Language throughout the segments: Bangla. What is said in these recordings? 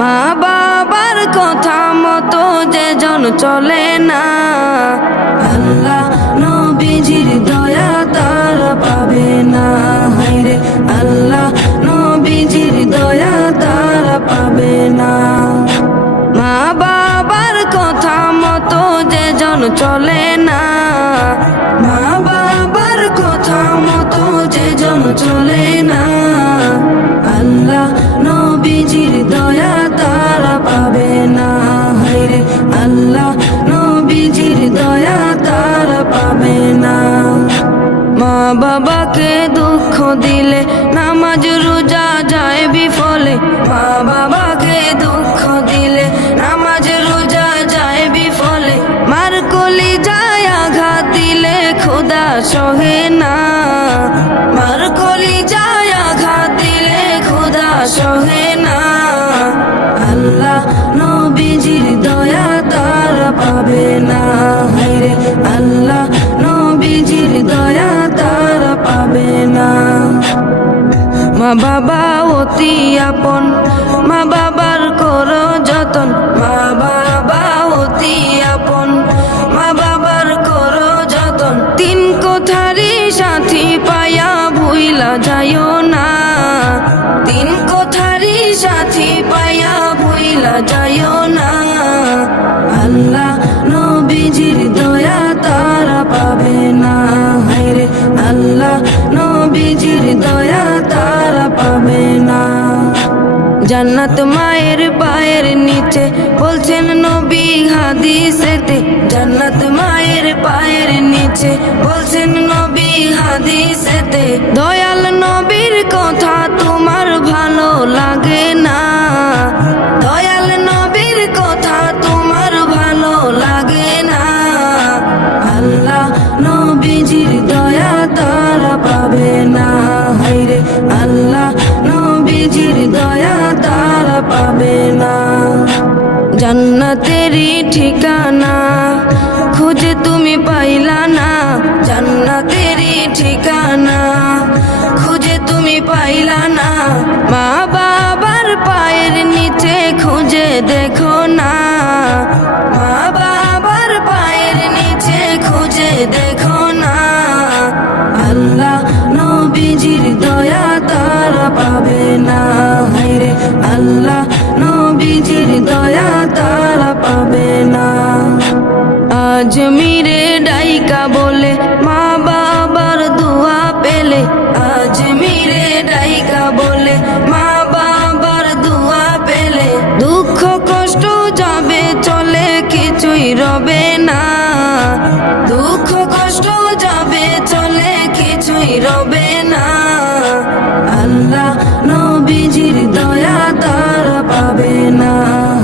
মা বাবার কথা মতো যে জন চলে না, আল্লাহ নবীজির দয়া তারা পাবে না। হায়রে আল্লাহ নবীজির দয়া তারা পাবে না। মা বাবার কথা মতো যে জন চলে না, মা বাবার কথা মতো যে জন চলে না, আল্লাহ নবীজির দয়া তারা পাবে না। হায়রে আল্লাহ নবীজির দয়া তারা পাবে না। মা বাবাকে দুঃখ দিলে নামাজ রোজা যায় বিফলে, মা বাবাকে দুঃখ দিলে নামাজ রোজা যায় বিফলে, মার কলি যায় আঘাত দিলে খোদা সহে না, মার কলি যায় আঘাত দিলে খোদা সহে না। আল্লাহ নবীজির দয়া তারা পাবে না। হায়রে আল্লাহ নবীজির দয়া তারা পাবে না। মা বাবা অতি আপন, মা বাবার করো যতন, মা বাবা অতি আপন, মা বাবার করো যতন। তিন কথারি সাথী পায়া ভুইলা যাইও না, তিন কথারি সাথী পায়া ভুইলা যাইও না। আল্লাহ নবীজির দয়া তারা পাবে না। হায়রে আল্লাহ নবীজির দয়া তারা পাবে না। জান্নাত মায়ের পায়ের নিচে বলছেন নবী হাদিসেতে, জান্নাত মায়ের পায়ের নিচে বলছেন নবী হাদিসেতে। দয়াল নবীর কথা তোমার ভালো লাগে না, দয়াল নবীর কথা তোমার ভালো লাগে না। আল্লাহ নবীজির দয়া তারা পাবে না। হায়রে আল্লাহ নবীজির দয়া তারা পাবে না। জান্নাতেরই ঠিকানা খুঁজে তুমি পাইলা না, জান্নাতেরই ঠিকানা খুঁজে তুমি পাইলা না। মা বাবার পায়ের নিচে খুঁজে দেখো না, মা বাবার পায়ের নিচে খুঁজে দেখো না। আল্লাহ নবীজির দয়া তারা পাবে না। হায়রে আল্লাহ নবীজির দয়া তারা পাবে না। আজমিরে ডাইকা বলে মা বাবার দোয়া পেলে, আজমিরে ডাইকা বলে মা বাবার দোয়া পেলে, দুঃখ কষ্ট যাবে চলে কিছুই রবে না, দুঃখ কষ্ট যাবে চলে কিছুই রবে না। আল্লাহ নবীজির দয়া তারা পাবে না।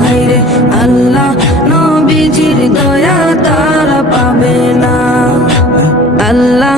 হায়রে আল্লাহ নবীজির দয়া তারা পাবে না। আল্লাহ